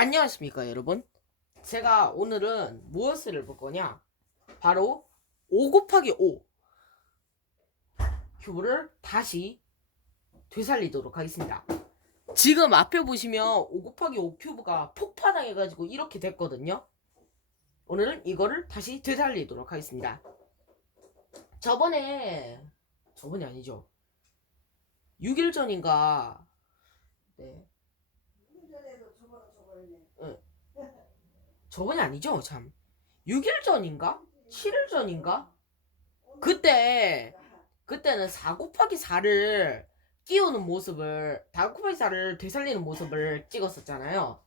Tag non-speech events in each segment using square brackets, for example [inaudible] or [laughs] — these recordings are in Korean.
안녕하십니까 여러분. 제가 오늘은 무엇을 볼 거냐? 바로 5 곱하기 5 큐브를 다시 되살리도록 하겠습니다. 지금 앞에 보시면 5 곱하기 5 큐브가 폭파당해가지고 이렇게 됐거든요. 오늘은 이거를 다시 되살리도록 하겠습니다. 저번에 저번이 아니죠. 6일 전인가? 네 전에도 저번에 저번에 저번이 아니죠, 참. 6일 전인가? 7일 전인가? 그때, 그때는 4 곱하기 4를 끼우는 모습을, 4 곱하기 4를 되살리는 모습을 찍었었잖아요.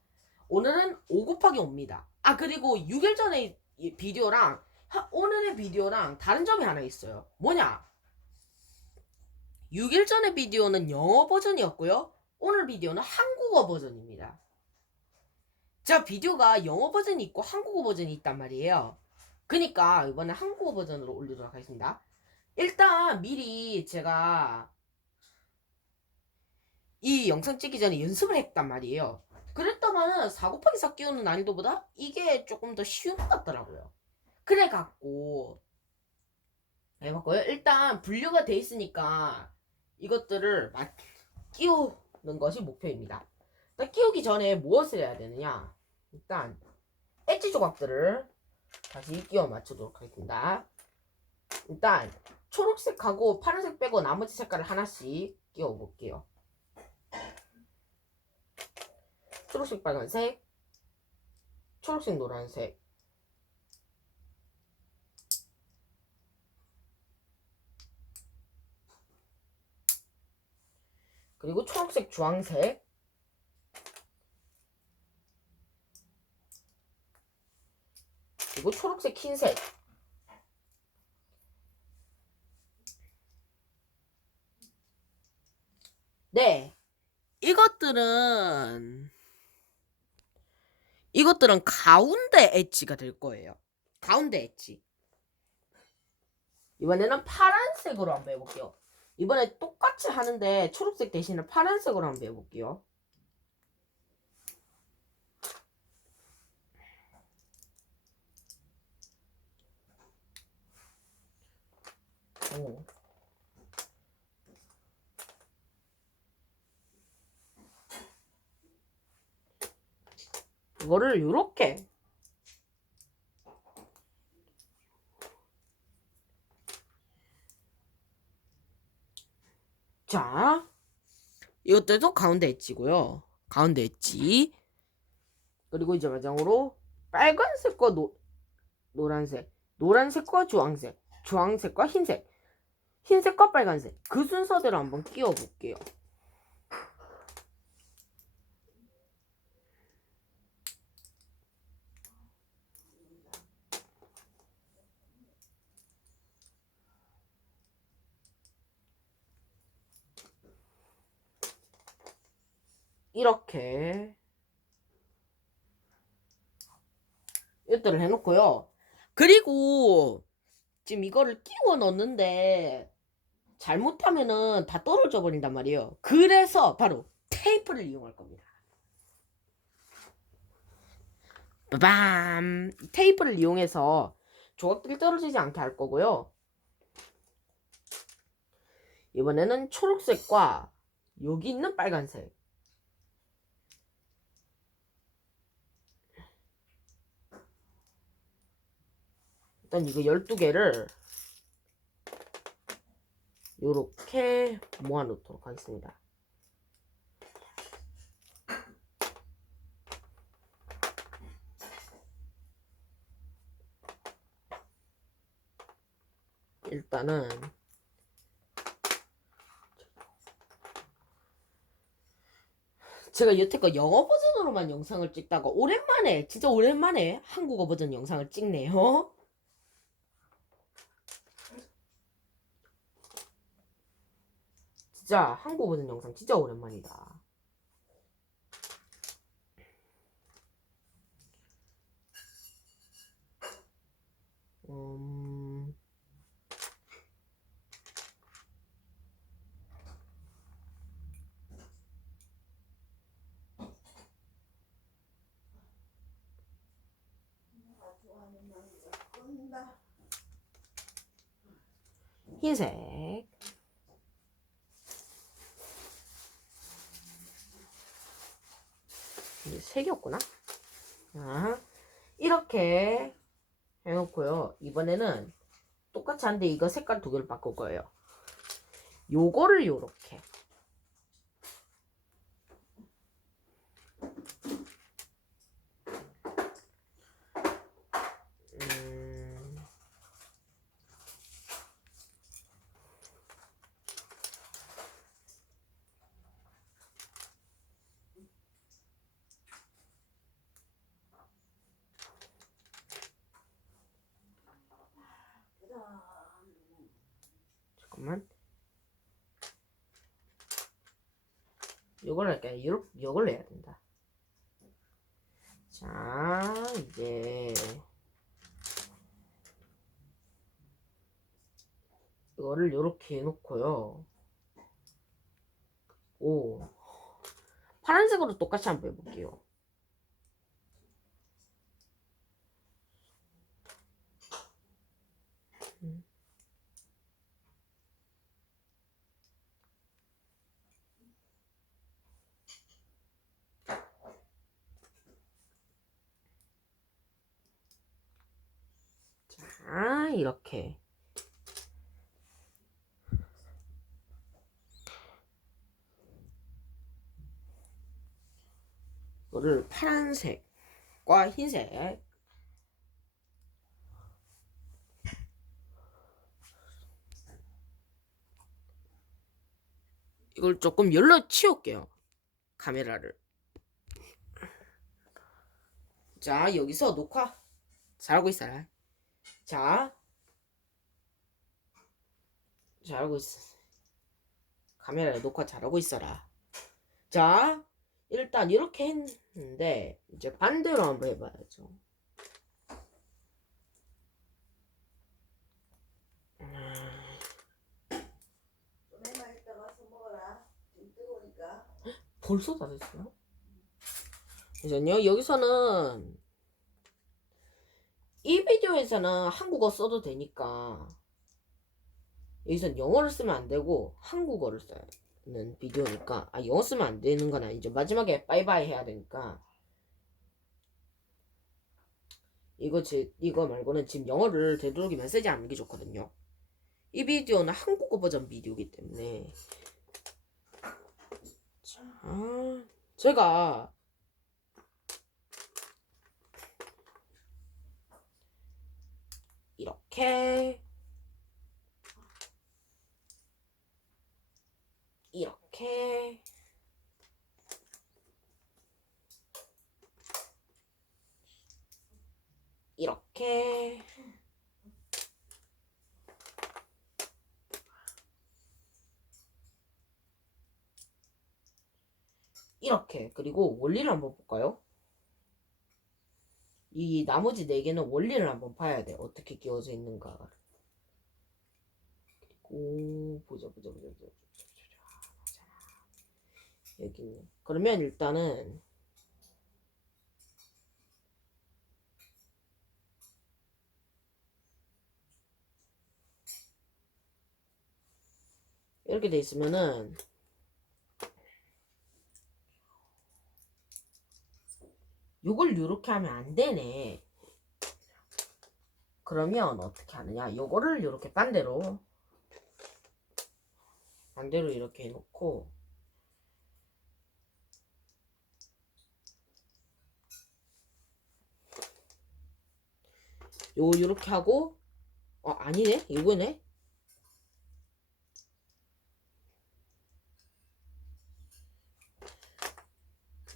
오늘은 5 곱하기 5입니다. 아, 그리고 6일 전에 이 비디오랑, 하- 오늘의 비디오랑 다른 점이 하나 있어요. 뭐냐? 6일 전의 비디오는 영어 버전이었고요. 오늘 비디오는 한국어 버전입니다. 자, 비디오가 영어 버전이 있고 한국어 버전이 있단 말이에요. 그니까 이번에 한국어 버전으로 올리도록 하겠습니다. 일단 미리 제가 이 영상 찍기 전에 연습을 했단 말이에요. 그랬더만은 4 곱하기 4 끼우는 난이도보다 이게 조금 더 쉬운 것 같더라고요. 그래갖고 해봤고요. 일단 분류가 돼 있으니까 이것들을 막 끼우는 것이 목표입니다. 일단 끼우기 전에 무엇을 해야 되느냐? 일단 엣지 조각들을 다시 끼워 맞추도록 하겠습니다. 일단 초록색하고 파란색 빼고 나머지 색깔을 하나씩 끼워 볼게요. 초록색 빨간색, 초록색 노란색, 그리고 초록색 주황색, 그리고 초록색 흰색. 네. 이것들은 이것들은 가운데 엣지가 될 거예요. 가운데 엣지. 이번에는 파란색으로 한번 해볼게요. 이번에 똑같이 하는데 초록색 대신에 파란색으로 한번 해볼게요 오. 이거를 요렇게. 자 이것들도 가운데 엣지고요. 가운데 엣지. 그리고 이제 마지막으로 빨간색과 노, 노란색. 노란색과 주황색. 주황색과 흰색 흰색과 빨간색. 그 순서대로 한번 끼워 볼게요. 이렇게. 이것들을 해놓고요. 그리고 지금 이거를 끼워 넣는데 잘못하면은 다 떨어져 버린단 말이에요. 그래서 바로 테이프를 이용할 겁니다. 빠밤! 테이프를 이용해서 조각들이 떨어지지 않게 할 거고요. 이번에는 초록색과 여기 있는 빨간색. 일단 이거 12개를 요렇게 모아 놓도록 하겠습니다. 일단은 제가 여태껏 영어 버전으로만 영상을 찍다가 오랜만에 진짜 오랜만에 한국어 버전 영상을 찍네요. [laughs] 진짜 한국 버전 영상 진짜 오랜만이다. 음... 흰색. 이게 색이었구나. 자, 이렇게 해놓고요. 이번에는 똑같이 한데 이거 색깔 두 개를 바꿀 거예요. 요거를 요렇게. 음, 잠깐만. 요걸 할게요. 요, 요걸 내야 된다. 자, 이제 이거를 요렇게 해놓고요. 오, 파란색으로 똑같이 한번 해볼게요. 음. 자, 이렇게. 이거를 파란색과 흰색. 이걸 조금 열로 치울게요 카메라를. 자 여기서 녹화 잘하고 있어라. 자 잘하고 있어 카메라에 녹화 잘하고 있어라 자 일단 이렇게 했는데 이제 반대로 한번 해봐야죠. 벌써 다 됐어요? 그래서요 여기서는 이 비디오에서는 한국어 써도 되니까 여기선 영어를 쓰면 안 되고 한국어를 써는 비디오니까 아 영어 쓰면 안 되는 건 아니죠. 마지막에 빠이빠이 해야 되니까. 이거 제 이거 말고는 지금 영어를 되도록이면 쓰지 않는 게 좋거든요. 이 비디오는 한국어 버전 비디오이기 때문에. 자 제가 이렇게 이렇게 이렇게 이렇게 그리고 원리를 한번 볼까요? 이 나머지 네 개는 원리를 한번 봐야 돼. 어떻게 끼워져 있는가. 그리고 보자 보자 보자 보자. 여기 있네. 그러면 일단은 이렇게 돼 있으면은 요걸 요렇게 하면 안 되네. 그러면 어떻게 하느냐? 요거를 요렇게 반대로 반대로 이렇게 해놓고 요 요렇게 하고 어 아니네? 요거네?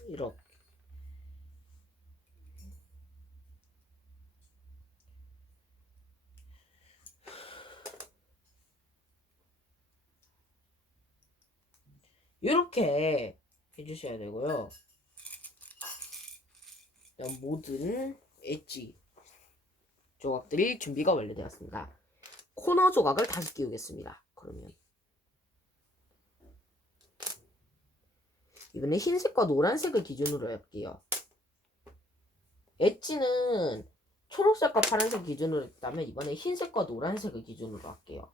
이렇게. 이렇게 해주셔야 되고요. 모든 엣지 조각들이 준비가 완료되었습니다. 코너 조각을 다시 끼우겠습니다. 그러면 이번에 흰색과 노란색을 기준으로 할게요. 엣지는 초록색과 파란색 기준으로 했다면 이번에 흰색과 노란색을 기준으로 할게요.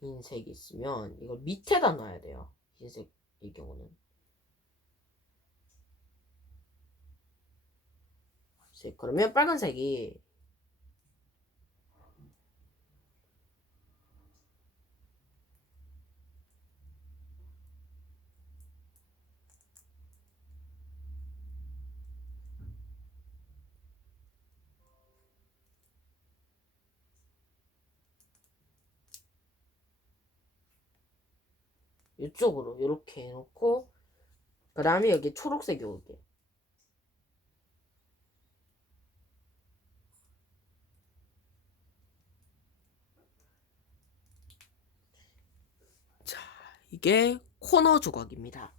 흰색이 있으면 이걸 밑에다 놔야 돼요. 흰색 의 경우는. 색, 그러면 빨간색이 이쪽으로 이렇게 해놓고 그 다음에 여기 초록색이 오게. 자 이게 코너 조각입니다.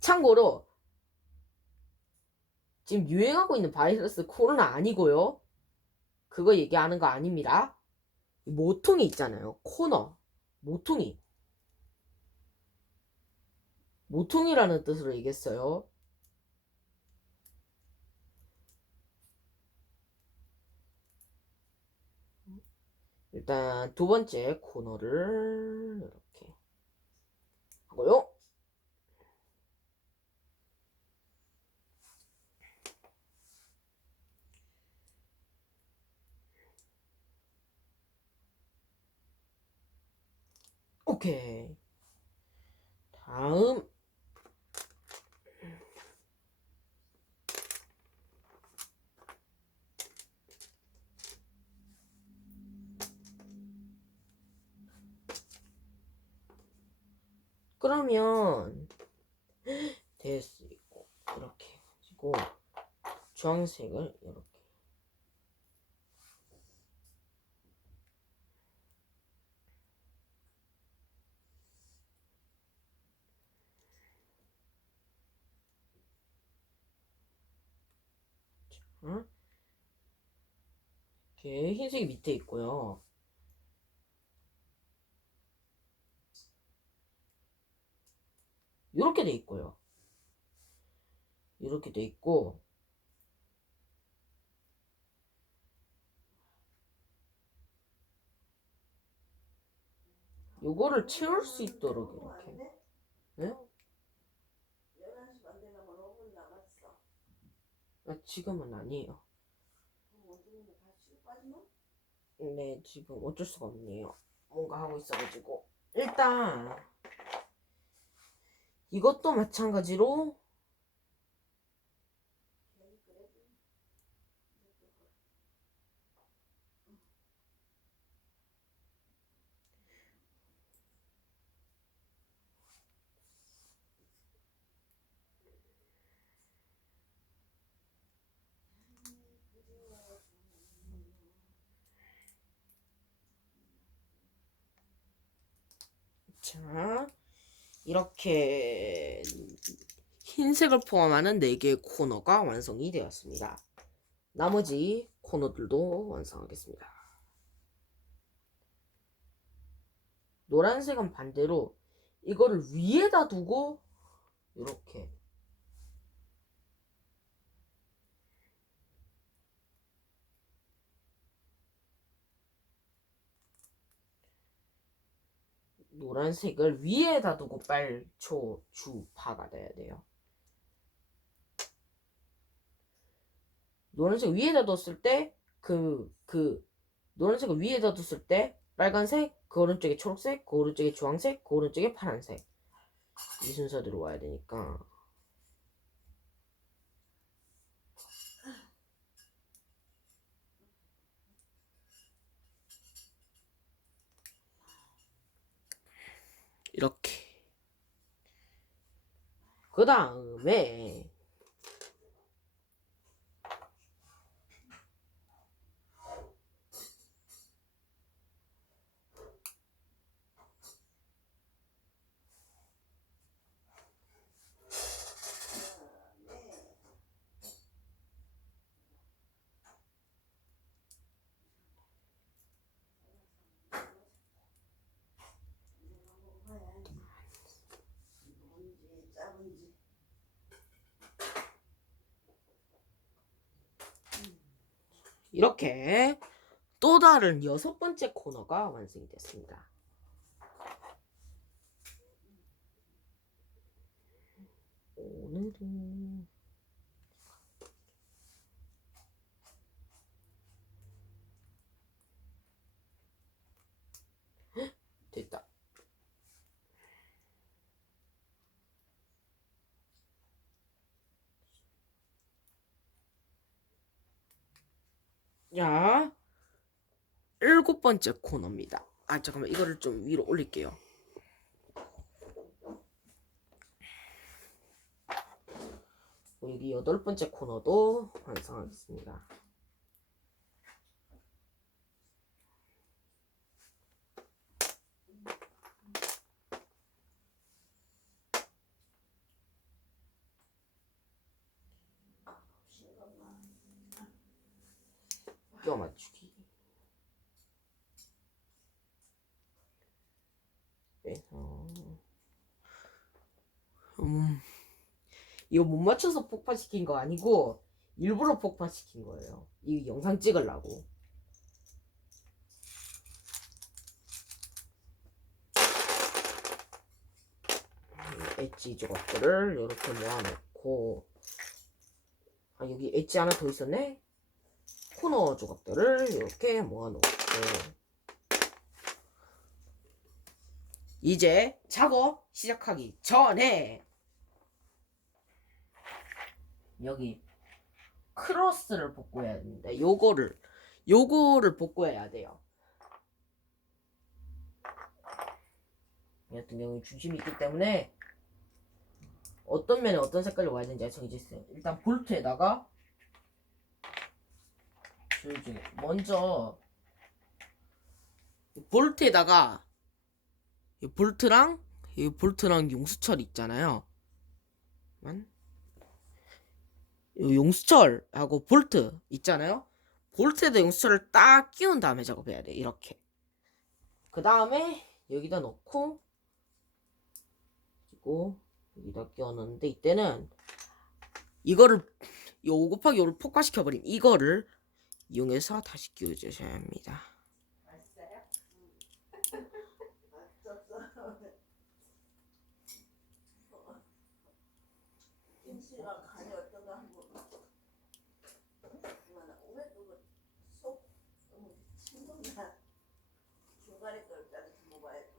참고로 지금 유행하고 있는 바이러스 코로나 아니고요 그거 얘기하는 거 아닙니다. 모퉁이 있잖아요. 코너. 모퉁이. 모퉁이라는 뜻으로 얘기했어요. 일단 두 번째 코너를 이렇게 하고요. 오케이. 다음. 그러면 [gasps] 될수 있고 이렇게 해가지고 주황색을 이렇게 응? 이렇게 흰색이 밑에 있고요. 이렇게 돼 있고요. 이렇게 돼 있고 요거를 채울 수 있도록 이렇게 네? 11시 반 되려면 5분 남았어. 아, 지금은 아니에요. 네, 지금 어쩔 수가 없네요. 뭔가 하고 있어가지고. 일단, 이것도 마찬가지로, 자, 이렇게 흰색을 포함하는 4개의 코너가 완성이 되었습니다. 나머지 코너들도 완성하겠습니다. 노란색은 반대로 이거를 위에다 두고 이렇게 노란색을 위에다 두고 빨초 주파가 돼야 돼요. 노란색 위에다 뒀을 때그그 노란색을 위에다 뒀을 때 빨간색, 그 오른쪽에 초록색, 그 오른쪽에 주황색, 그 오른쪽에 파란색 이 순서대로 와야 되니까 이렇게. 그 다음에 이렇게 또 다른 여섯 번째 코너가 완성이 됐습니다. 오늘은 헉, 됐다. 자, 일곱 번째 코너입니다. 아, 잠깐만, 이거를 좀 위로 올릴게요. 여기 여덟 번째 코너도 완성하겠습니다. 껴 맞추기. 빼서. 음, 이거 못 맞춰서 폭파시킨 거 아니고 일부러 폭파시킨 거예요. 이 영상 찍으려고. 엣지 조각들을 이렇게 모아놓고 아 여기 엣지 하나 더 있었네. 코너 조각들을 이렇게 모아놓고 이제 작업 시작하기 전에 여기 크로스를 복구해야 됩니다. 요거를 요거를 복구해야 돼요. 이 같은 경우에 중심이 있기 때문에 어떤 면에 어떤 색깔로 와야 되는지 정해져 있어요. 일단 볼트에다가 먼저 이 볼트에다가 이 볼트랑 이 볼트랑 용수철 있잖아요. 만이 용수철하고 볼트 있잖아요. 볼트에다 용수철을 딱 끼운 다음에 작업해야 돼. 이렇게. 그 다음에 여기다 넣고 그리고 여기다 끼워 넣는데 이때는 이거를 요5 곱하기 5를 폭파시켜 버린 이거를 이용해서 다시 끼워 주셔야 합니다. 맛있어요? 맛있었어. 김치가 간이 어떤가 한번. 그만하. 왜 그거 속 너무 싱겁나? 중간에 걸 짜서 먹어야지.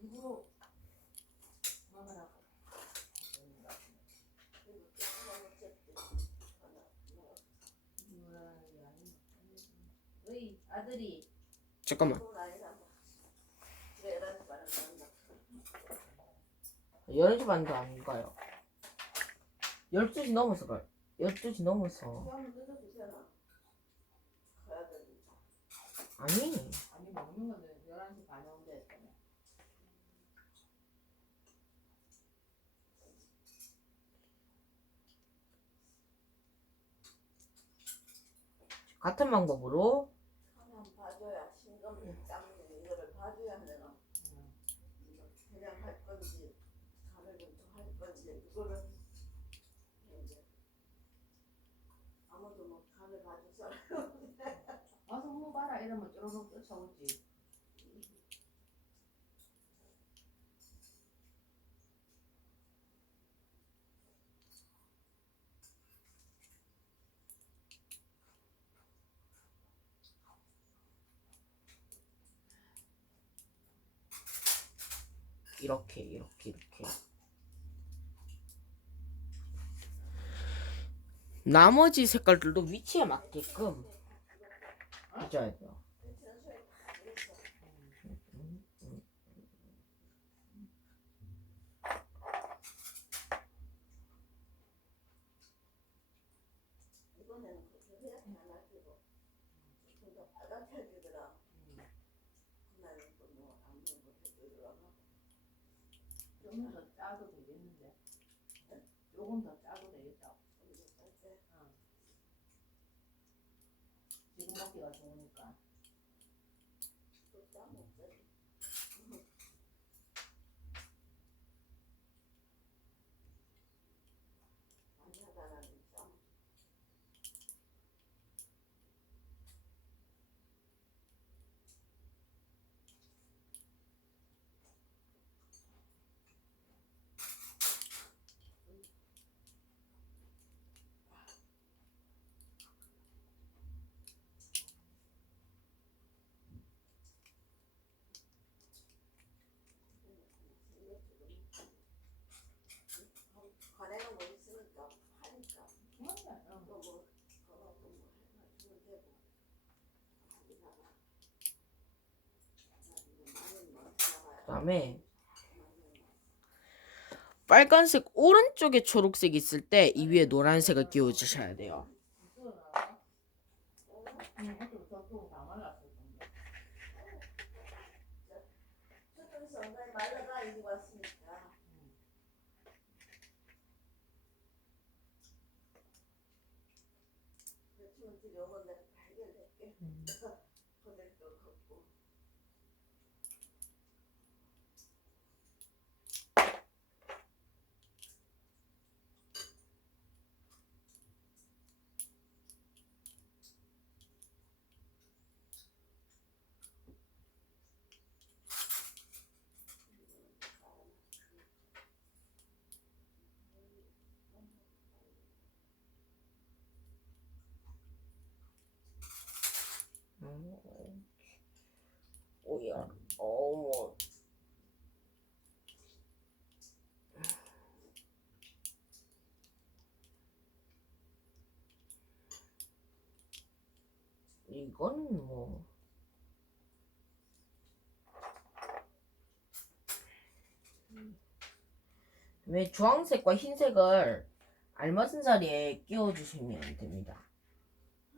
일부러 먹으라고. 그리고 조그만 어쨌든 하나 먹어. 어이 아들이 잠깐만. 말은 난다. 11시 반도 안 가요. 12시 넘어서 가요. 12시 넘어서. 아니. 아니 먹는 거는 11시 반에 온다 했잖아 같은 방법으로 짬는 이거를 봐줘야 이거 그냥 할 건지 간을 좀할 건지 이제 아무도 뭐 간을 봐줄 사람 와서 한번 봐라 이러면 쪼르륵 쫓아오지 이렇게 이렇게 이렇게. 나머지 색깔들도 위치에 맞게끔 해줘야 돼요. 이번에는 그렇게 해야 안 하시고 좀더 빨갛게지더라 그날은 또뭐안 먹어주더라고 조금 더 짜도 되겠는데? 조금 더 짜도 되겠다 그리고 그때 지금 먹기가 좋으니까 또 짜먹자 많이 하다 다음에 빨간색 오른쪽에 초록색 있을 때 이 위에 노란색을 끼워 주셔야 돼요. 응, 어쩌고 저쩌고 다 말랐을 건데. 저쪽에서 엉덩이 말라가 이리 왔으니까. 대충은 뒤 요건 내가 발견할게. 보낼 거 걷고. 오야, 어머. 이건 뭐. 왜 주황색과 흰색을 알맞은 자리에 끼워주시면 됩니다.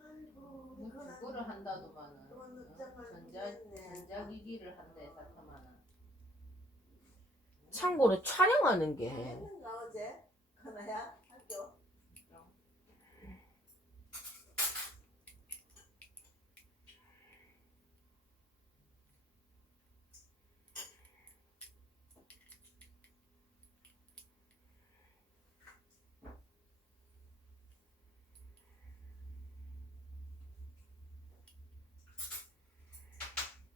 아이고, 뭐 이건 그거를 한다더만은 그건 어? 늦장을 전자 모르겠네. 전자기기를 한대 사타만은. 참고로 촬영하는 게 했는가 어제? 하나야? 학교?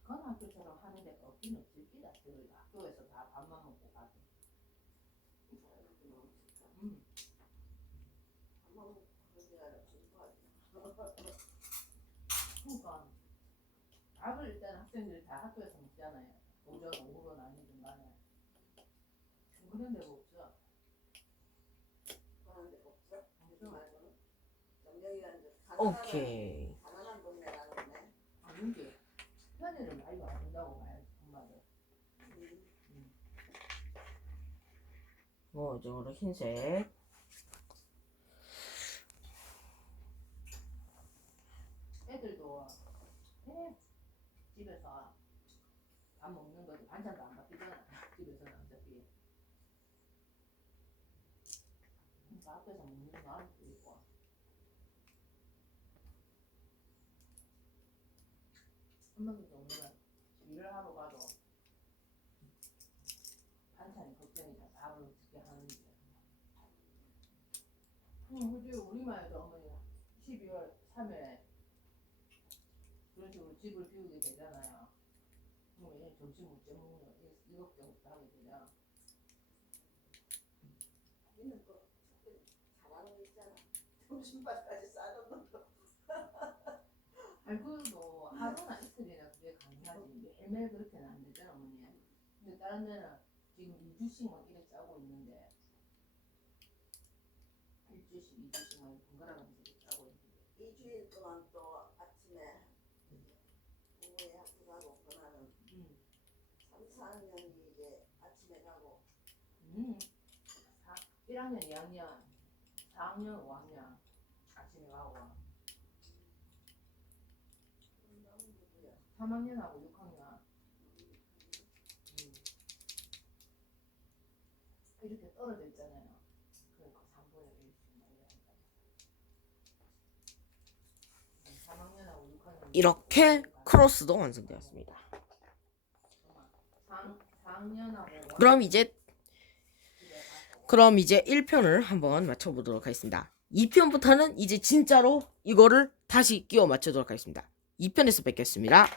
그건 학교처럼 하는 데가 없긴 없을 기다. 그 학교에서 다 밥만 먹고 가지. 음. 한번 그러지 않아 공부하지. 그러니까 밥을 일단 학생들이 다 학교에서 먹잖아요. 오전 오후로 나뉘든 간에. 그런 데가 없어. 그런 데가 없어? 없어. 말고는 정력이라는 데 오케이. 가난한 동네라는 데 아닌 게 편의를 많이 와준다고 말해 엄마들. 뭐 이쪽으로 흰색. 애들도 해 집에서 밥 먹는 거지 반찬도 안 바뀌잖아. 집에서는 어차피. 그러니까 학교에서 먹는 거수 있고. 엄마들도 오늘은 일을 하러 가도 반찬이 걱정이잖아. 밥을 어떻게 하는지. 응, 그지 우리만 해도 어머니가 12월 3일 그런 식으로 집을 비우게 되잖아요. 얘 점심 못째 먹는 거 이- 이 걱정부터 하게 되잖아. 우리는 또 잘하는 거 있잖아 [laughs] 점심밥까지 싸놓는 거 그래도 하루나 이틀이나 그게 가능하지 매일매일 그렇게는 안 되잖아 어머니. 근데 다른 데는 지금 2주씩만 이렇게 짜고 있는데 일주일씩 2주씩만 번갈아가면서 이렇게 짜고 있는데 일주일 동안 또 아침에 오후에 학교 가고 그나는 음. 3, 4학년이 이제 아침에 가고 음. 4, 1학년, 2학년, 4학년, 5학년 아침에 가고 그럼 너무 누구야 3학년하고 6학년 음. 이렇게 떨어져 있잖아요. 그러니까 3분의 1씩 말이야. 3학년하고 6학년 이렇게 크로스도 완성되었습니다. 4학년하고 그럼 이제 그럼 이제 1편을 한번 맞춰보도록 하겠습니다. 2편부터는 이제 진짜로 이거를 다시 끼워 맞추도록 하겠습니다. 2편에서 뵙겠습니다.